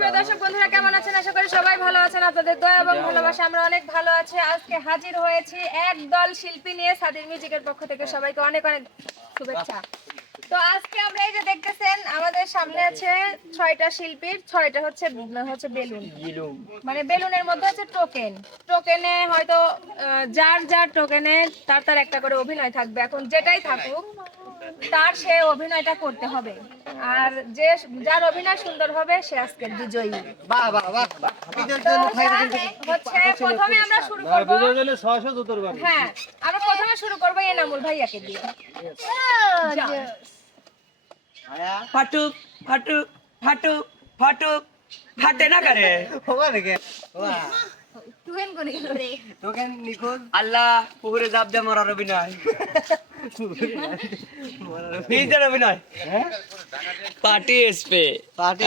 দর্শক বন্ধুরা, কেমন আছেন? আশা করি সবাই ভালো আছেন। আপনাদের দয়া এবং ভালোবাসা, আমরা অনেক ভালো আছি। আজকে হাজির হয়েছি শিল্পী নিয়ে, সাদির মিউজিকের পক্ষ থেকে সবাইকে অনেক অনেক শুভেচ্ছা। তো আজকে আমরা এই যে দেখতেছেন, আমাদের সামনে আছে ছয়টা শিল্পীর ছয়টা হচ্ছে হচ্ছে বেলুন। মানে বেলুনের মধ্যে হচ্ছে টোকেন। টোকেনে হয়তো যার যার টোকেনে তার তার একটা করে অভিনয় থাকবে। এখন যেটাই থাকুক তার সে অভিনয়টা করতে হবে। আর যে যার অভিনয় সুন্দর হবে সে আজকের বিজয়ী। বাহ বাহ বাহ হচ্ছে প্রথমে আমরা শুরু করব। হ্যাঁ আমরা প্রথমে শুরু করব এনামুল ভাইয়াকে দিয়ে। ফাটুক ফাটুক ফাটুক ফাটুক। ফাটে না করে। কোনে রে নিখোঁজ আল্লাহ পুকুরে জাপ দিয়ে মরার অভিনয়। নিজের অভিনয়। হ্যাঁ? পার্টি এসপে। পার্টি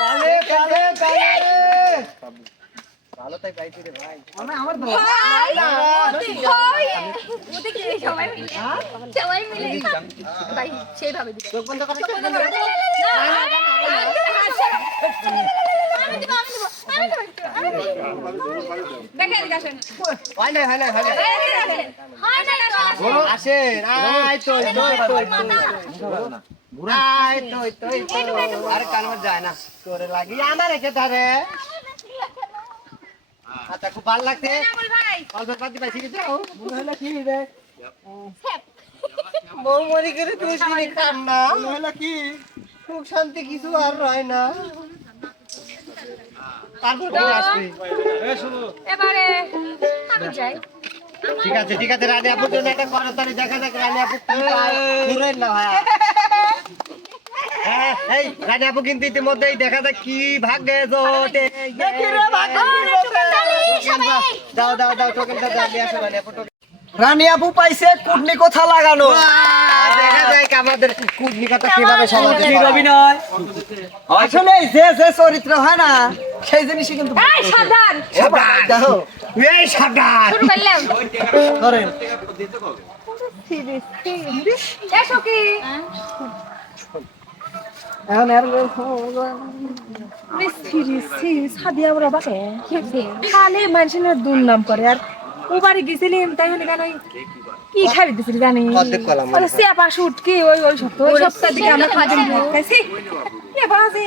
কালে কালে কালে ভালো তাই পাইছি রে ভাই। আমি আমার ভাই, ওতে- কি সবাই মিলে? সবাই মিলে। ভাই সেইভাবে দিবে। চোখ বন্ধ করে না, না, না, আমি দিব, আমি দিব, আমি দিব, হয় হয় হয়। হয় আমার একে ধরে। আচ্ছা খুব ভালো লাগছে। অল্প পাতি পাইছি কি যাও মনে হলো কি রে? বউ মরি করে তুই শুনি কান্না। মনে হলো কি? সুখ শান্তি কিছু আর রয় না। তারপর তুমি আসবি এবারে আমি যাই ঠিক আছে ঠিক আছে রানী আপুর জন্য একটা করতালি দেখা যাক রানী আপু না ভাই হ্যাঁ, এই রানী আপু কিন্তু ইতিমধ্যেই দেখা যাক কি ভাগ্যে জোটে দাও দাও দাও টোকেনটা দাও নিয়ে আসো রানী আপু টোকেন রানী আপু পাইছে কুটনি কোথা লাগানো? দেখা যায় কি আমাদের কুটনিকাটা কীভাবে সমাজে অভিনয়। আসলে যে যে চরিত্র হয় না সেই জিনিসই কিন্তু এই সাবধান সাবধান। দেখো। এই সাবধান। শুরু করলাম। করেন এসো কি? এখন আর সাদিয়া ওরা বাকে। খালি মানুষের দুর্নাম করে। আর ও বাড়ি গেছিলাম তাই হলে কেন কি খাবি দিছিল জানি। ওই চেপা শুট কি ওই ওই সপ্তাহ ওই সপ্তাহ দিকে আমরা খাওয়া খাইছি এ বাজে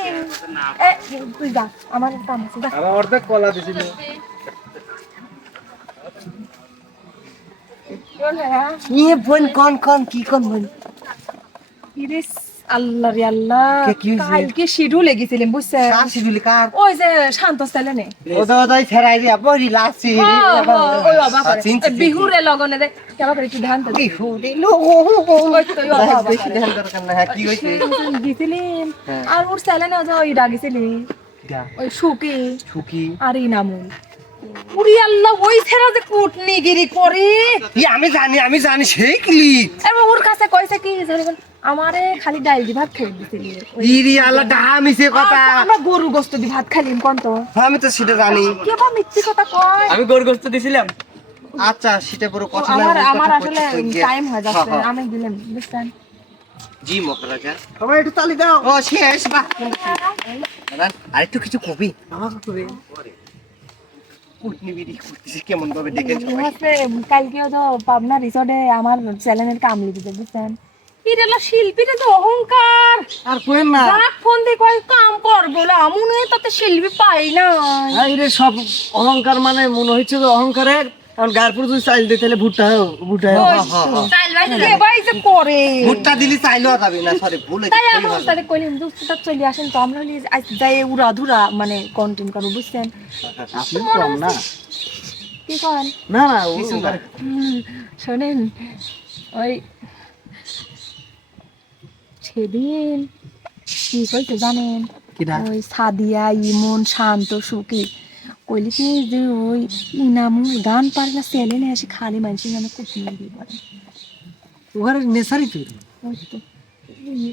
এ তুই যা আমার কাম আছে যা। আমার অর্ধেক কলা দিছিল। নিয়ে বোন কোন কোন কি কোন বোন? ইরিস। আল্লাহ রে আল্লাহ? কালকে শিডিউলে গেছিলাম বুঝছেন? কার ওই যে শান্ত ছেলে নে ওদা ওদাই ফেরাই দিয়া বড়ি লাসি ওই বাবা চিনছি। বিহুরে লগনে দে কেমন করে একটু ধ্যান দে বিহু দিলো ওই তো ওই বাবা বেশি ধ্যান দরকার না হ্যাঁ কি হইছে? হ্যাঁ। আর ওর ছেলে না যে ওই? ওই সুকি। সুকি? আর ইনামুল। উরি আল্লাহ ওই ছেড়া যে কুটনিগিরি করে। ই আমি জানি আমি জানি সেই ক্লিক ওর কাছে কইছে কি জানি। আমারে খালি ডাল দি ভাত খাই দিছিলি ইরি আল্লাহ ডাহা মিছে কথা। আমরা গরু গোস্ত দি ভাত খাইলিম কোন তো? আমি তো সেটা জানি। কে বা মিথ্যে কথা কয়? আমি গোর গোস্ত দিছিলাম। আচ্ছা সেটা পুরো কথা আমার আমার আসলে টাইম হয়ে যাচ্ছে আমি দিলাম বুঝছেন? জি মহারাজা। সবাই একটু তালি দাও। ও শেষ বাহ। আর একটু কিছু কবি? আমাকে কবি। কেমন ভাবে দেখেন কালকেও তো পাবনা রিসর্টে আমার চ্যানেলের কামলি দিতে বুঝছেন? এরা শিল্পীরা তো অহংকার। আর কোয়েন না। ফোন দিয়ে কয় কাম কর বলে মনে হয় তাতে শিল্পী পাই না এই রে সব অহংকার মানে মনে হচ্ছে যে অহংকারের কারণ গায়ের পর যদি চাইল দিতে ভুট্টা হয় ভুট্টা কে ভাই যে করে? ভুট্টা দিলি চাইলেও যাবে না সরি ভুল তাই এখন কইলাম দোস্তটা চলে আসেন তো আমরা হলে আজ যাই উড়া ধুরা মানে কন্টেন্ট করব বুঝছেন? আপনি কম না। কি করেন? না না শোনেন ওই সেদিন কি কইতে জানেন? ওই সাদিয়া ইমন শান্ত সুখী। কইলি কি যে ওই ইনামুল গান পারে না সেলে নিয়ে আসে খালি নেশারি তুই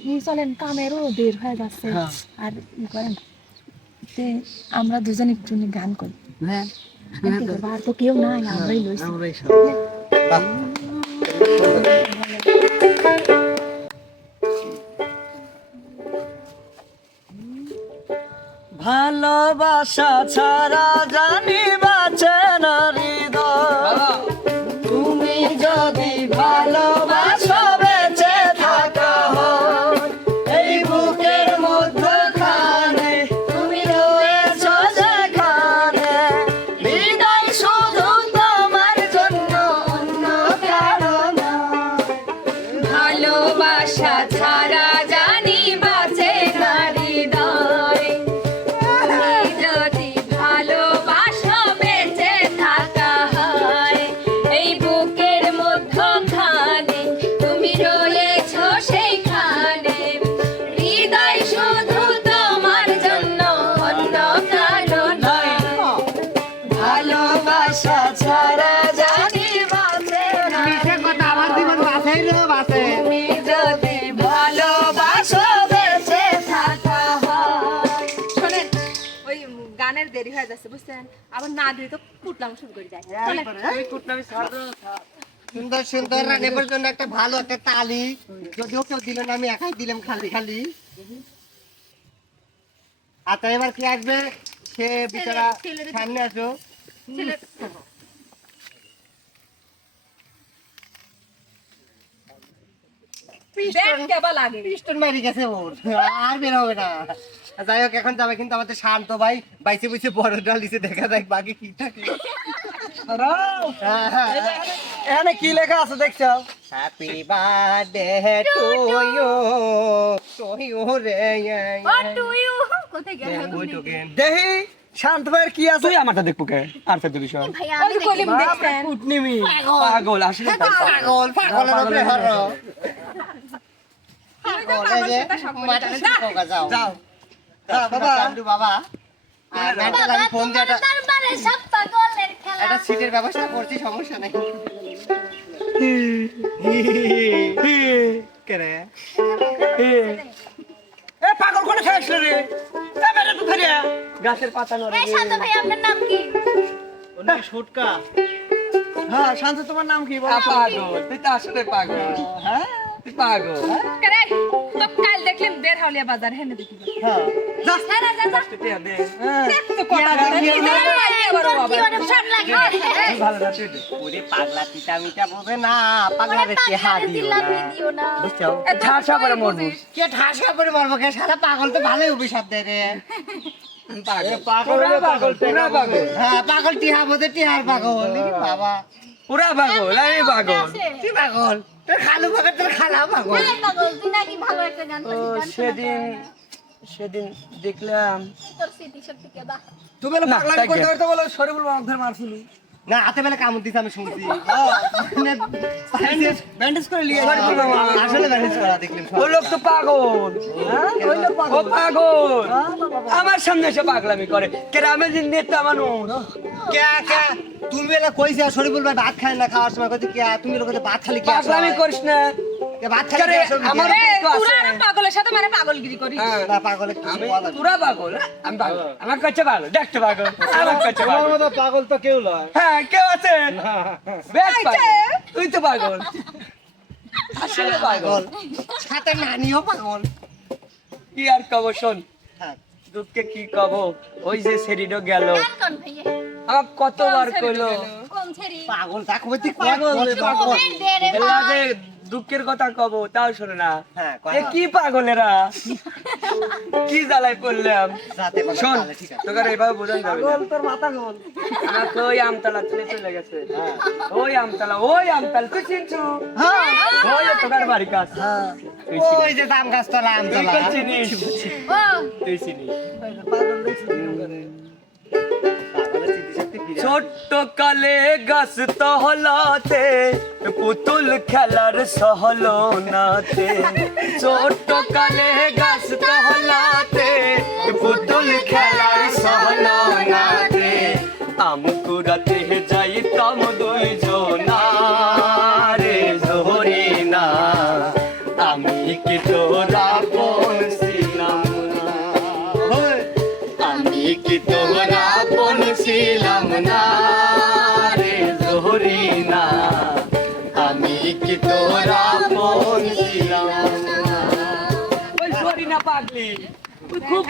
ই- চলেন কামেরও বের হয়ে যাচ্ছে। হ্যাঁ। আর ই করেন তে আমরা দুজন একটু গান করি। হ্যাঁ। আর তো কেউ নাই আমরাই লইছি। আমরাই সব ভালোবাসা ছাড়া জানি বুঝছেন? আবার না দিলে তো কুটলাম শুরু করে যায় সুন্দর সুন্দর জন্য একটা ভালো একটা তালি। যদিও কেউ দিল না আমি একাই দিলাম খালি খালি। আচ্ছা এবার কি আসবে? সে বিচারা সামনে আসো। ছেলে- কেবা লাগে। পিস্টন মারি গেছে ওর। আর বের হবে না। যাই হোক এখন যাবে কিন্তু আমাদের শান্ত ভাই। বাইসে বুঝে বড় ডাল দিছে দেখা যাক বাকি কি থাকে। এখানে কি লেখা আছে দেখছ? Happy birthday to you to you রে ও টু ইউ কোথায় গেল? দেহি শান্ত ভাইয়ের কি আছে? তুই আমারটা দেখব কে? আর ফের বিষয় ওই কলিম দেখছেন? কুটনিমি। পাগল। আসলে পাগল। পাগলের উপরে হরো যাও। বাবা। চান্দু বাবা। আর আমি ফোন দিয়ে একটা সিটের ব্যবস্থা করছি সমস্যা নাই। কেরে এ পাগল কোনে খাইছ রে? তো গাছের পাতা নড়ে এই শান্ত ভাই আপনার নাম কি? হ্যাঁ শান্ত তোমার নাম কি? পাগল তুই তো আসলে পাগল। হ্যাঁ তুই পাগল। করে তো কাল দেখলেন বের বাজার হেনে দেখি হ্যাঁ দে তো বড় কি অনেক লাগে ভালো না তুই দে পাগলা তিতা মিটা বলবে না পাগলা রে টেহা দিও না বুঝছ ঠাসা করে মরবো কে ঠাসা করে মারবো কে সারা পাগল তো ভালোই অভিশাপ দেয় রে পাগল পাগল পাগল হ্যাঁ পাগল টিহা বোধে টিহার পাগল বাবা পুরা পাগল আমি পাগল? কি পাগল? তোর খালু পাগল তোর খালা পাগল। তুই ও সেদিন সেদিন দেখলাম তুমি পাগলামি করতে করতে বলো শরীফুল মারছিলি। না হাতে বেলা কামড় দিছে আমি শুনছি। ব্যান্ডেজ করে লিয়ে আসলে ব্যান্ডেজ করা দেখলাম ও লোক তো পাগল। হ্যাঁ? ওই লোক ও পাগল। পাগল আমার সামনে এসে পাগলামি করে। গ্রামের যে নেতা মানুষ। কে কে? তুমি এলা কইছে শরীফুল ভাই ভাত খায় না খাওয়ার সময় কইছে কে? তুমি লোক ভাত খালি পাগলামি করিস না। কে আরে, কে আসো আমার আমার এ, তো আছে। তোরা আর পাগলের সাথে মানে পাগলগিরি করি হ্যাঁ পাগল কি আমি বলা। পুরা পাগল? আমি পাগল। আমার কাছে পাগল দেখতে পাগল। আমার কাছে পাগল। পাগল তো কেউ নয়। হ্যাঁ কেউ আছে? তুই তো পাগল। আসলে পাগল। পাগল। সাথে নানিও পাগল। কি আর কব শোন। হ্যাঁ। দুঃখে কি কব? ওই যে সেরিডো গেল। আমার কতবার কইলো? পাগল তা কবে তুই পাগল দুঃখের কথা কব তাও শোনে না। হ্যাঁ কি পাগলেরা? কি জ্বালায় পড়লাম? শোন তাহলে ঠিক আছে। তোকে এইভাবে বোঝান যাবে। তোর মাথা গোল। আমাকে ওই আমতলা ছেড়ে চলে গেছে। ওই আমতলা ওই আমতলা তুই চিনছু? ওই তোকার বাড়ি কাজ। ওই যে দাম গাছ তোলা আম তুই চিনিস। ও। তুই চিনিস। ছোট্ট কালে গাছ তহলাতে পুতুল খেলার সহলনাতে। ছোট্ট কালে গাছ তহলাতে পুতুল খেলার সহলনাতে। আমকুরাতে যাইতাম দুইজনা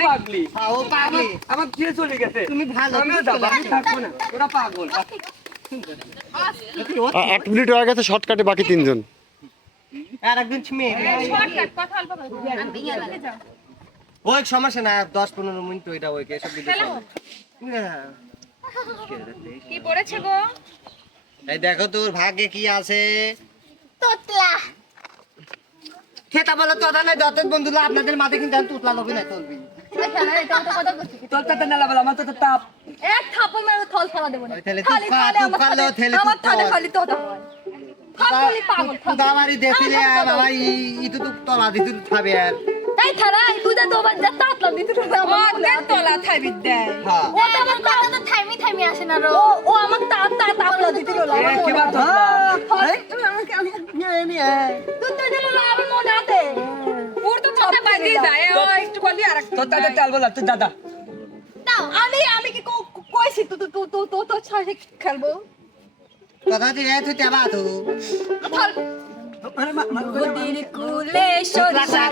পাগলি। ও পাগলি। আমার ছেড়ে চলে গেছে। তুমি ভালো আমিও তুমি যাব আমি থাকব না। ওরা পাগল। এক মিনিট হয়ে গেছে শর্টকাটে বাকি তিনজন। আর একদিন মেয়ে শর্টকাট কথা অল্প ওই সমস্যা না দশ পনেরো মিনিট ওইটা ওই এসব ভিডিও কি পড়েছে গো? এই দেখো তোর ভাগ্যে কি আছে। তোতলা। খেতা বলো তোরা নাই দত্তের বন্ধুরা আপনাদের মাঝে কিন্তু তুতলা লবি না চলবি আমার আমার আমার তুই তো বাদ যা তাতলা দিতে তো আমার বলে অর্ধেক তোলা থাই বিদ্যায় হ্যাঁ। ও তো আমার কথা তো থাইমি থাইমি আসে না রো। ও ও আমার তা তা তাপলা দিতে রো এ কি বাত হলো তুই আমাকে আমি তুই তো দিল না আমি মনে আছে। কথা বাজি যায় ও একটু করলি আর একটু তোর তাতে তেল বলা তুই দাদা। দাও আমি আমি কি কো- কইছি? তো তো তো তো তো ছাড়ে খেলব। কথা দিয়ে তুই তেবা তো কুলে সরিষা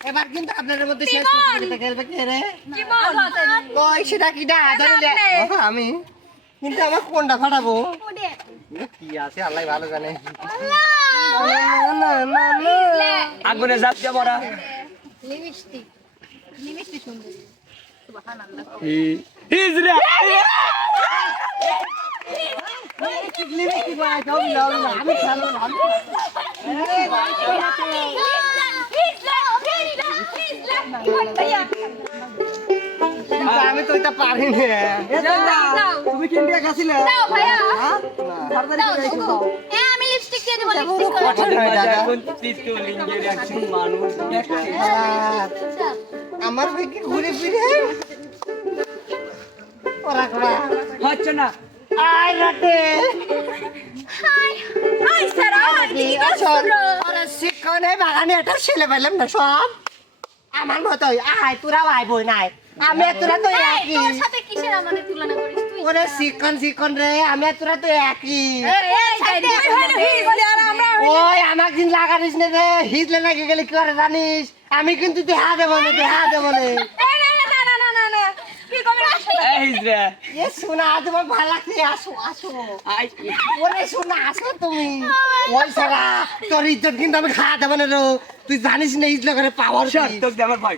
এবার কিন্তু আপনাদের মধ্যে শেষ! প্রতিযোগিতা খেলবে কে রে কি বল ওই সেটা কি ডা ধরে আমি কিন্তু আমার কোনটা ফাটাবো কি আছে আল্লাহ ভালো জানে আগুনে জাপ দিয়া বড়া লিপস্টিক লিপস্টিক সুন্দর আমি খেলব না আমি এটা পারি না। তুমি কি ইন্ডিয়া গেছিলে? আমি লিপস্টিক দিয়ে দেবো লিপস্টিক কঠিন হয়ে একজন মানুষ আমার ভাই ঘুরে ফিরে? ওরা করা হচ্ছে না। আয় রাতে। হাই সারা ওরা শিক্ষণে বাগানে একটা ছেলে পেলাম না সব আমার মতোই। আয় তোরা ভাই বই নাই আমি তোরা তো একই তোর সাথে কিসের আমাদের তুলনা করিস তুই ওরে শিক্ষণ শিক্ষণ রে আমি তোরা তো একই ওই আমার দিন লাগানিস না রে হিজলে নাকি গেলে কি করে জানিস আমি কিন্তু দেহা দেবো না দেহা দেবো না শোনা তোমার ভালো লাগছে আসো আসো ওরে শোনা আসো তুমি ওই সারা তোর ইজ্জত কিন্তু আমি খাওয়া দেবো না রো তুই জানিস না ইজলে করে পাওয়ার আমার ভাই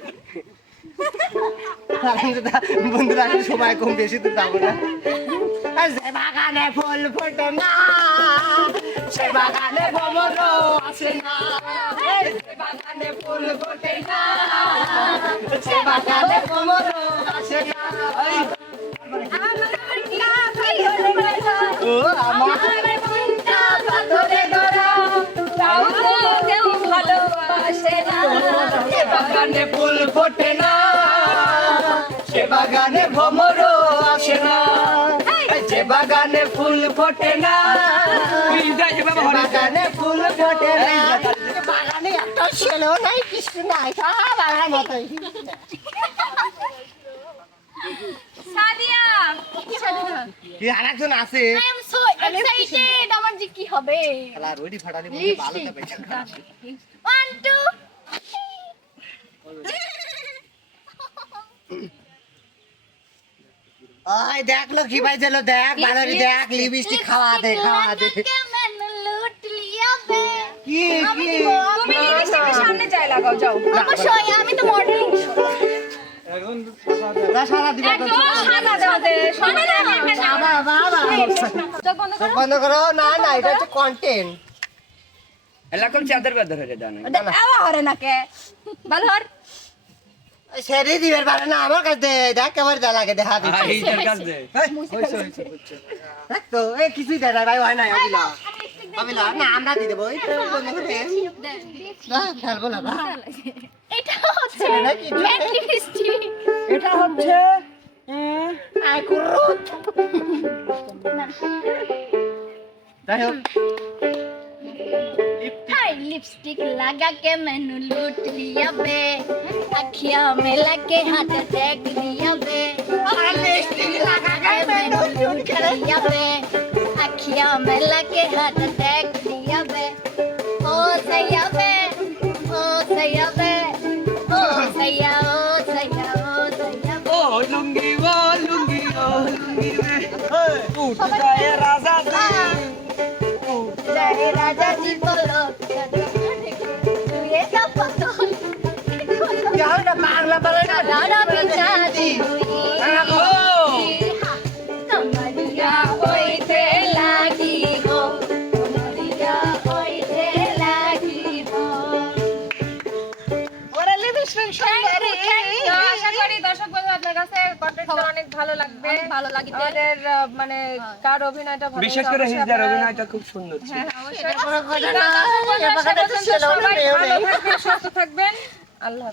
বন্ধুরা সময় কম বেশি তো যাব না। সে বাগানে ফুল ফোটে না, সে বাগানে ভ্রমণ আসে না। বাগানে ফুল ফোটে না, সে বাগানে ভ্রমণ আসে না। বাগানে ফুল ফোটে না বাগানে ভ্রমর আসে না যে বাগানে ফুল ফোটে না বাগানে ফুল ফোটে না বাগানে একটা ছেলেও নাই কিছু নাই সব বাগান মতোই কি আরেকজন আছে আমার কি হবে খেলা রুটি ফাটালি বলে ভালো ওই দেখ লো কি ভাই চলো দেখ ভালো দেখ লিপস্টিক খাওয়া দে খাওয়া দে। কি কি? দিব, আমি সামনে যাই লাগাও যাও। অবশ্যই আমি তো মডেলিং না সারা দিবে তো সাদা দেওয়া দে বাবা বাবা। বন্ধ করো। না না এটা হচ্ছে কন্টেন্ট এলাকার চাদর বেদর হয়ে আওয়া হরে নাকে? ভালো হর সেরে দিবের পারে না আমার কাছে দে দেখ কেমন দা লাগে দেখা দিচ্ছি এইটার কাছে দেখ তো এ কিছুই দেয় না ভাই হয় না ওগুলা আমি না আমরা দিয়ে দেবো এই তো বন্ধ করে না খেলব না এটা হচ্ছে এটা? হচ্ছে আয় যাই হোক। लिपस्टिक लगा के मैंने लूट लिया बे। अखिया में लगे हाथ देख लिया बे। लिपस्टिक लगा के मैंने लूट लिया बे अखिया में लगे हाथ देख অনেক ভালো লাগবে। অনেক ভালো লাগবে। আমাদের মানে কার অভিনয়টা ভালো বিশেষ হয়েছে করে হিজদার অভিনয়টা খুব সুন্দর ছিল। হ্যাঁ, সুস্থ থাকবেন। আল্লাহ